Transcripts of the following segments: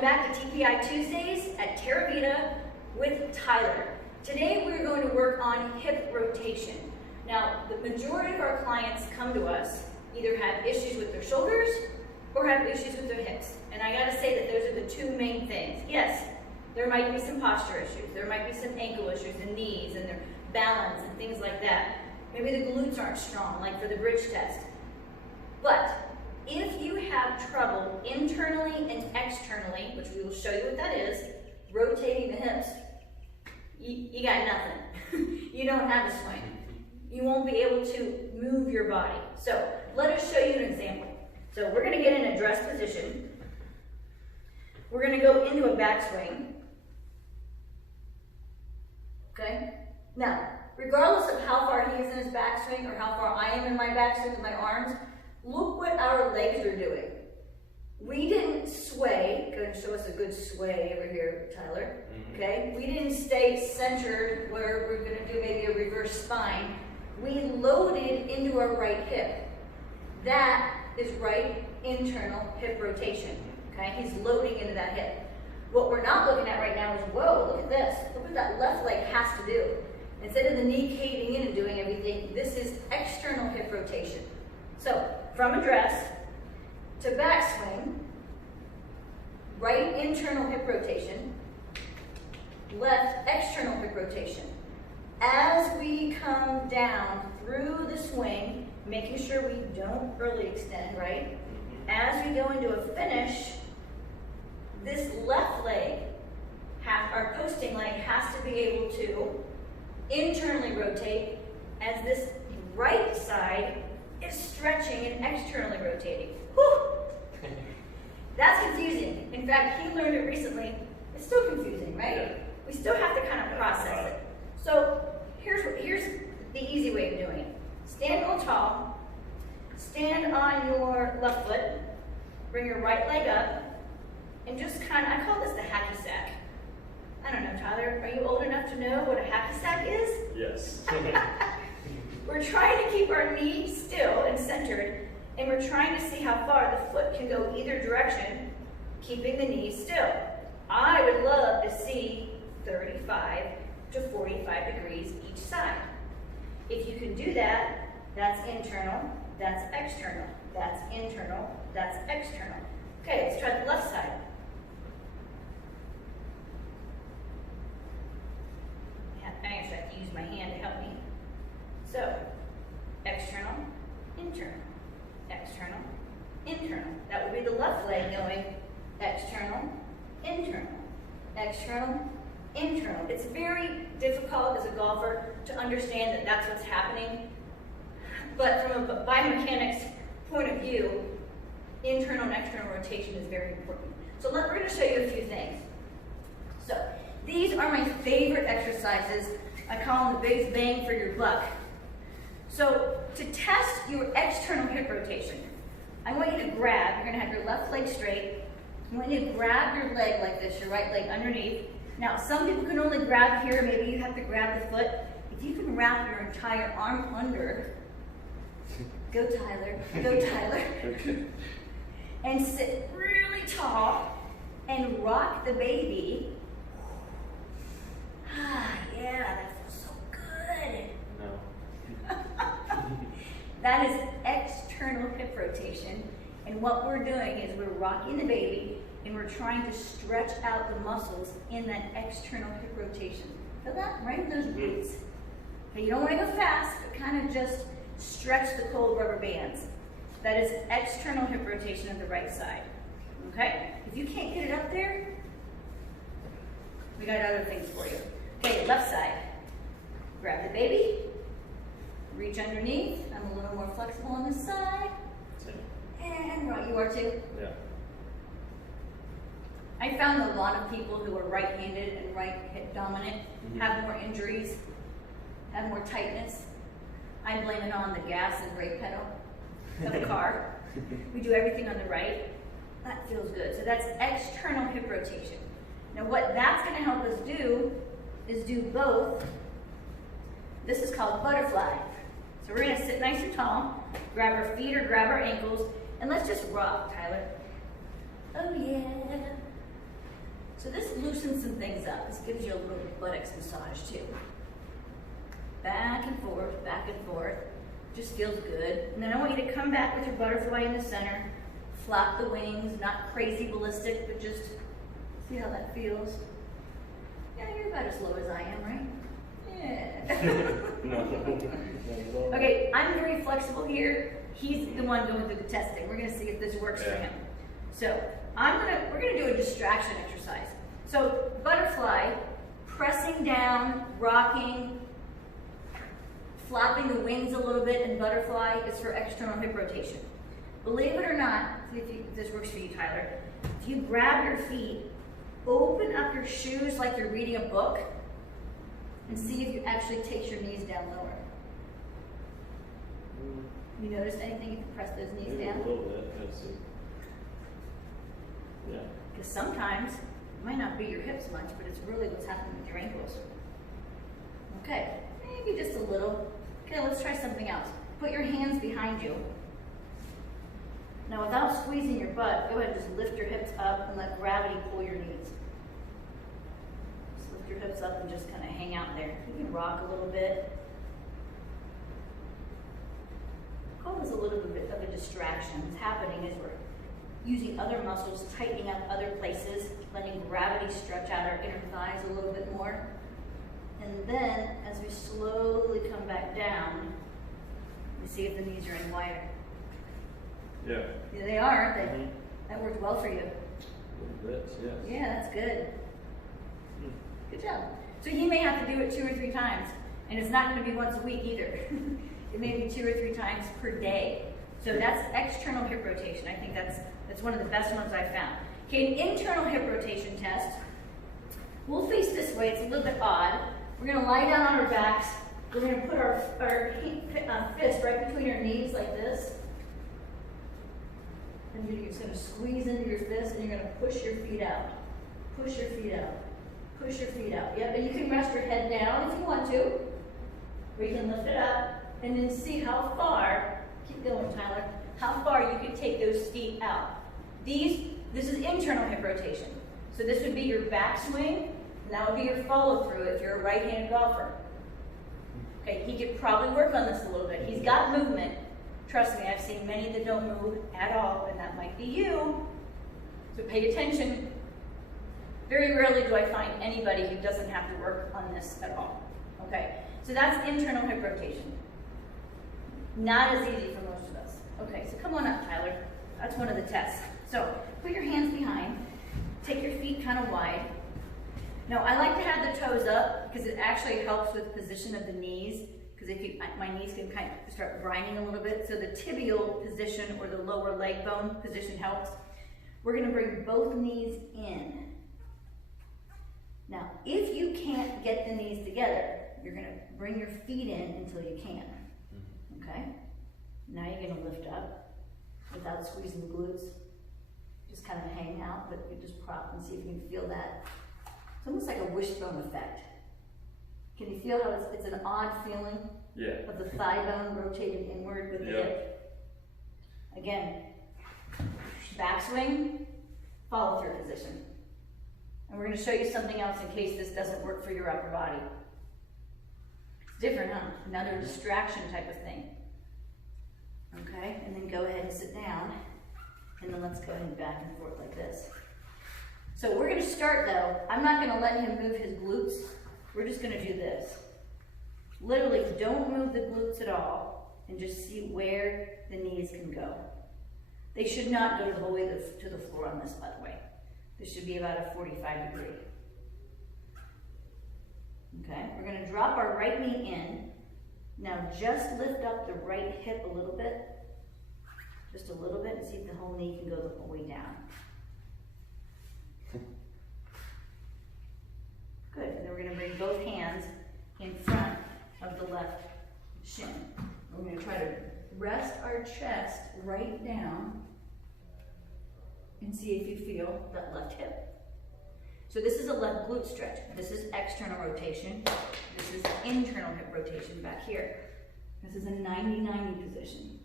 Welcome back to TPI Tuesdays at Terravita with Tyler. Today we're going to work on hip rotation. Now, the majority of our clients come to us either have issues with their shoulders or have issues with their hips. And I gotta say that those are the two main things. Yes, there might be some posture issues, there might be some ankle issues, the knees and their balance and things like that. Maybe the glutes aren't strong, like for the bridge test. But if you have trouble internally and externally, which we will show you what that is, rotating the hips, you got nothing. You don't have a swing. You won't be able to move your body. So let us show you an example. So we're going to get in a dress position. We're going to go into a backswing. Okay? Now, regardless of how far he is in his backswing or how far I am in my backswing with my arms, look what our legs are doing. We didn't sway. Go and show us a good sway over here, Tyler. Okay? We didn't stay centered where we're going to do maybe a reverse spine. We loaded into our right hip. That is right internal hip rotation. Okay? He's loading into that hip. What we're not looking at right now is, whoa, look at this. Look what that left leg has to do. Instead of the knee caving in and doing everything, this is external hip rotation. So, from address to backswing, right internal hip rotation, left external hip rotation. As we come down through the swing, making sure we don't early extend, right? As we go into a finish, this left leg, our posting leg, has to be able to internally rotate as this right side is stretching and externally rotating. Whew. That's confusing. In fact, he learned it recently. It's still confusing, right? We still have to kind of process it. So here's the easy way of doing it. Stand real tall. Stand on your left foot. Bring your right leg up. And just kind of, I call this the hacky sack. I don't know, Tyler, are you old enough to know what a hacky sack is? Yes. We're trying to keep our knee still and centered, and we're trying to see how far the foot can go either direction, keeping the knee still. I would love to see 35 to 45 degrees each side. If you can do that, that's internal, that's external, that's internal, that's external. Okay, let's try the left side. I actually have to use my hand to help me. So, external, internal, external, internal. That would be the left leg going external, internal, external, internal. It's very difficult as a golfer to understand that that's what's happening. But from a biomechanics point of view, internal and external rotation is very important. So we're going to show you a few things. So these are my favorite exercises. I call them the biggest bang for your buck. So to test your external hip rotation, I want you to grab, you're going to have your left leg straight. I want you to grab your leg like this, your right leg underneath. Now some people can only grab here, maybe you have to grab the foot. If you can wrap your entire arm under, go Tyler, go Tyler. Okay. And sit really tall and rock the baby. Ah, yeah, that feels so good. No. That is external hip rotation. And what we're doing is we're rocking the baby and we're trying to stretch out the muscles in that external hip rotation. Feel that? Right in those glutes. Okay, you don't want to go fast, but kind of just stretch the cold rubber bands. That is external hip rotation of the right side. Okay? If you can't get it up there, we got other things for you. Okay, left side. Grab the baby. Reach underneath. I'm a little more flexible on this side. And right, you are too? Yeah. I found a lot of people who are right-handed and right hip dominant have more injuries, have more tightness. I blame it on the gas and brake pedal of the car. We do everything on the right. That feels good. So that's external hip rotation. Now what that's going to help us do is do both. This is called butterfly. So we're going to sit nice and tall, grab our feet or grab our ankles, and let's just rock, Tyler. Oh yeah. loosen some things up. This gives you a little buttocks massage too. Back and forth, back and forth. Just feels good. And then I want you to come back with your butterfly in the center. Flap the wings, not crazy ballistic, but just see how that feels. Yeah, you're about as low as I am, right? Yeah. Okay, I'm very flexible here. He's the one going through the testing. We're gonna see if this works for him. So we're gonna do a distraction exercise. So butterfly, pressing down, rocking, flapping the wings a little bit, and butterfly is for external hip rotation. Believe it or not, see if this works for you, Tyler. If you grab your feet, open up your shoes like you're reading a book, and see if you actually take your knees down lower. You notice anything? You can press those knees Maybe down? a little bit, let's see. Yeah. Because sometimes it might not be your hips much, but it's really what's happening with your ankles. Okay, maybe just a little. Okay, let's try something else. Put your hands behind you. Now without squeezing your butt, go ahead and just lift your hips up and let gravity pull your knees. Just lift your hips up and just kind of hang out there. You can rock a little bit. Call this a little bit of a distraction. What's happening is we're using other muscles, tightening up other places, letting gravity stretch out our inner thighs a little bit more. And then, as we slowly come back down, we see if the knees are any wider. Yeah. Yeah, they are, aren't they? Mm-hmm. That worked well for you. A little bit, yes. Yeah, that's good. Good job. So he may have to do it 2 or 3 times, and it's not going to be once a week either. It may be 2 or 3 times per day. So that's external hip rotation. I think that's one of the best ones I've found. Okay, an internal hip rotation test. We'll face this way. It's a little bit odd. We're going to lie down on our backs. We're going to put our fist right between our knees like this. And you're just going to squeeze into your fist, and you're going to push your feet out. Push your feet out. Push your feet out. Yep, and you can rest your head down if you want to. Or you can lift it up and then see how far, keep going Tyler, how far you can take those feet out. This is internal hip rotation. So this would be your backswing, and that would be your follow through if you're a right-handed golfer. Okay, he could probably work on this a little bit. He's got movement. Trust me, I've seen many that don't move at all, and that might be you. So pay attention. Very rarely do I find anybody who doesn't have to work on this at all. Okay, so that's internal hip rotation. Not as easy for most of us. Okay, so come on up, Tyler. That's one of the tests. So put your hands behind. Take your feet kind of wide. Now, I like to have the toes up because it actually helps with position of the knees. Because my knees can kind of start grinding a little bit. So the tibial position or the lower leg bone position helps. We're going to bring both knees in. Now, if you can't get the knees together, you're going to bring your feet in until you can. Okay? Now you're going to lift up without squeezing the glutes. Just kind of hang out, but you just prop and see if you can feel that. It's almost like a wishbone effect. Can you feel how it's an odd feeling? Yeah. Of the thigh bone rotated inward with the hip? Again, backswing, follow through position. And we're going to show you something else in case this doesn't work for your upper body. It's different, huh? Another distraction type of thing. Okay, and then go ahead and sit down. And then let's go ahead and back and forth like this. So we're going to start though. I'm not going to let him move his glutes. We're just going to do this. Literally, don't move the glutes at all and just see where the knees can go. They should not go the whole way to the floor on this, by the way. This should be about a 45 degree. Okay, we're going to drop our right knee in. Now just lift up the right hip a little bit. Just a little bit, and see if the whole knee can go the whole way down. Good, and then we're going to bring both hands in front of the left shin. We're going to try to rest our chest right down and see if you feel that left hip. So this is a left glute stretch. This is external rotation. This is internal hip rotation back here. This is a 90-90 position.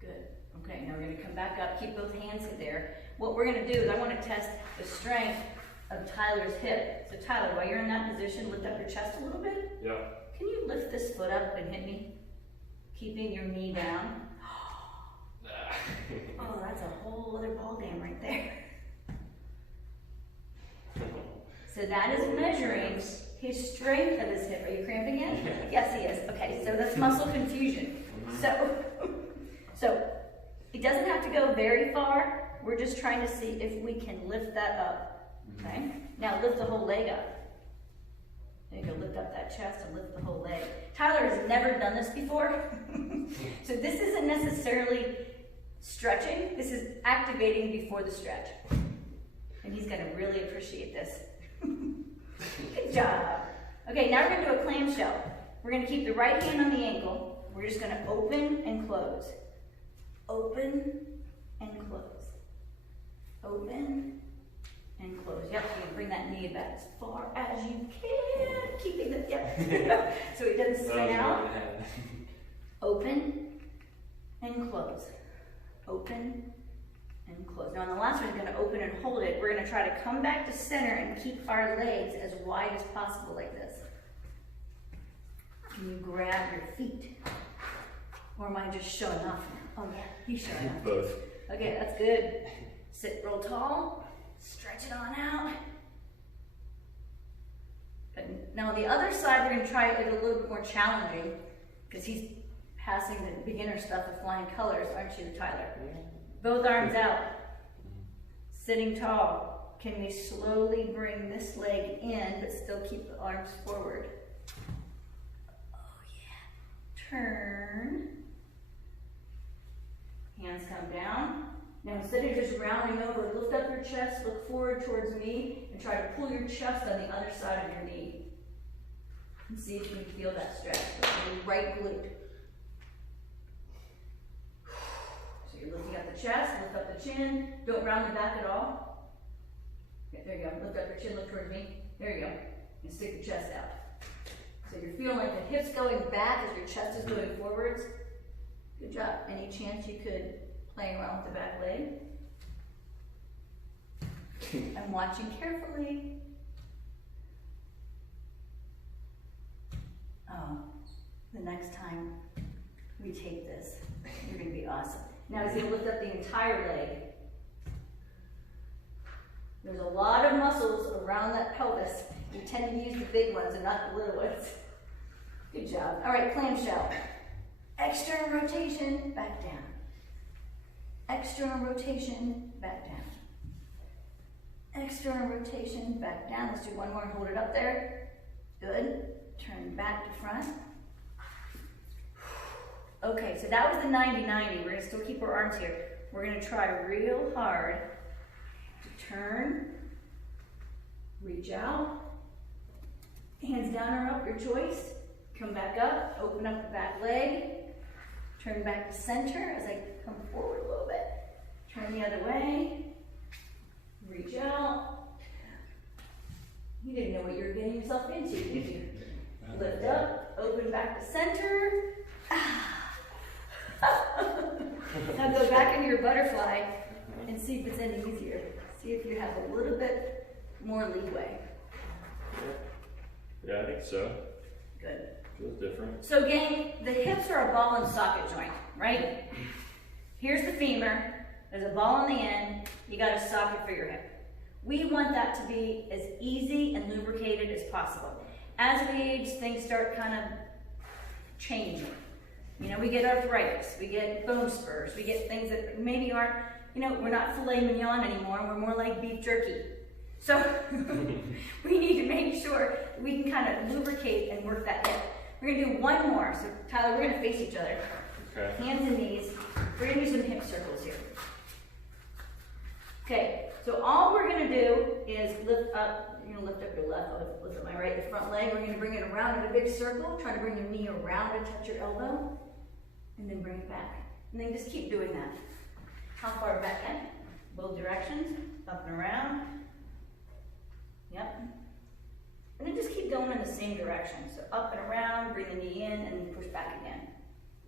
Good. Okay, now we're going to come come back up, keep both hands in there. What we're gonna do is I wanna test the strength of Tyler's hip. So Tyler, while you're in that position, lift up your chest a little bit. Yeah. Can you lift this foot up and hit me? Keeping your knee down. Oh, that's a whole other ballgame right there. So that is measuring his strength of his hip. Are you cramping it? Yes, he is. Okay, so that's muscle confusion. So it doesn't have to go very far. We're just trying to see if we can lift that up. Okay? Now lift the whole leg up. There you go, lift up that chest and lift the whole leg. Tyler has never done this before. So this isn't necessarily stretching. This is activating before the stretch. And he's gonna really appreciate this. Good job. Okay, now we're gonna do a clamshell. We're gonna keep the right hand on the ankle. We're just gonna open and close. Open and close. Open and close. Yep, you can bring that knee back as far as you can. Keeping it, yep. So it doesn't swing out. Open and close. Open and close. Now on the last one, we're gonna open and hold it. We're gonna try to come back to center and keep our legs as wide as possible like this. Can you grab your feet? Or am I just showing off now? Oh yeah, he's showing off. Both. Okay, that's good. Sit real tall. Stretch it on out. Good. Now on the other side, we're going to try it a little bit more challenging because he's passing the beginner stuff with flying colors, aren't you, Tyler? Both arms out. Sitting tall. Can we slowly bring this leg in but still keep the arms forward? Oh yeah. Turn. Hands come down. Now instead of just rounding over, lift up your chest, look forward towards me, and try to pull your chest on the other side of your knee. And see if you can feel that stretch with your right glute. So you're lifting up the chest, lift up the chin. Don't round the back at all. Okay, there you go. Lift up your chin, look towards me. There you go. And stick your chest out. So you're feeling like the hips going back as your chest is going forwards. Good job. Any chance you could play around with the back leg? I'm watching carefully. Oh, the next time we take this, you're going to be awesome. Now he's going to lift up the entire leg. There's a lot of muscles around that pelvis. You tend to use the big ones and not the little ones. Good job. All right, clamshell. External rotation, back down. External rotation, back down. External rotation, back down. Let's do one more and hold it up there. Good. Turn back to front. Okay, so that was the 90-90. We're going to still keep our arms here. We're going to try real hard to turn, reach out, hands down or up, your choice. Come back up, open up the back leg, turn back to center as I come forward a little bit. Turn the other way, reach out. You didn't know what you were getting yourself into, did you? Lift up, open back to center. Now go back into your butterfly and see if it's any easier. See if you have a little bit more leeway. Yeah, I think so. Good. Feels different. So gang, the hips are a ball and socket joint, right? Here's the femur, there's a ball on the end, you got a socket for your hip. We want that to be as easy and lubricated as possible. As we age, things start kind of changing. You know, we get arthritis, we get bone spurs, we get things that maybe aren't, you know, we're not filet mignon anymore, we're more like beef jerky. So we need to make sure we can kind of lubricate and work that hip. We're going to do one more. So Tyler, we're going to face each other. Okay. Hands and knees. We're going to do some hip circles here. Okay, so all we're going to do is lift up, you're going to lift up your left, I'll lift up my right, the front leg. We're going to bring it around in a big circle. Try to bring your knee around and touch your elbow. And then bring it back. And then just keep doing that. How far back in? Both directions. Up and around. Yep. And then just keep going in the same direction. So up and around, bring the knee in, and push back again.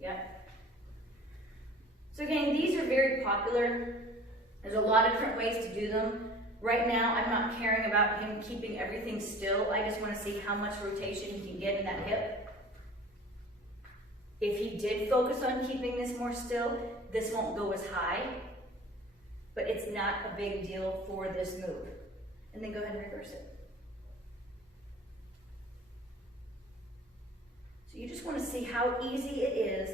Yep. So again, these are very popular. There's a lot of different ways to do them. Right now, I'm not caring about him keeping everything still. I just want to see how much rotation he can get in that hip. If he did focus on keeping this more still, this won't go as high, but it's not a big deal for this move. And then go ahead and reverse it. So you just want to see how easy it is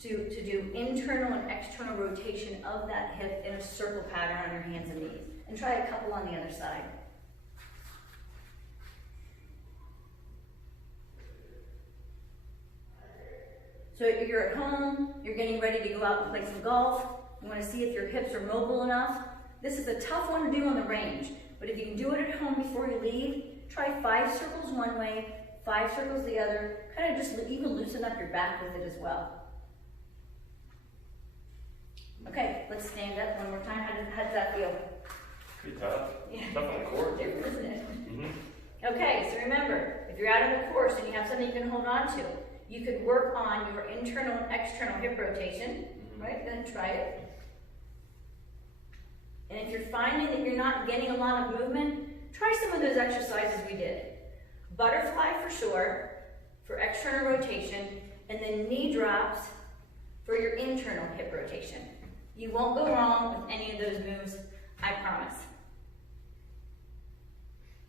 to do internal and external rotation of that hip in a circle pattern on your hands and knees. And try a couple on the other side. So you're at home, you're getting ready to go out and play some golf. You want to see if your hips are mobile enough. This is a tough one to do on the range, but if you can do it at home before you leave, try 5 circles one way, 5 circles the other. Kind of just even loosen up your back with it as well. Okay, let's stand up one more time. How does that feel? Pretty tough. Yeah. Tough on the court. Different, isn't it? Mm-hmm. Okay, so remember, if you're out on the course and you have something you can hold on to, you could work on your internal and external hip rotation, right? Then try it. And if you're finding that you're not getting a lot of movement, try some of those exercises we did. Butterfly for sure, for external rotation, and then knee drops for your internal hip rotation. You won't go wrong with any of those moves, I promise.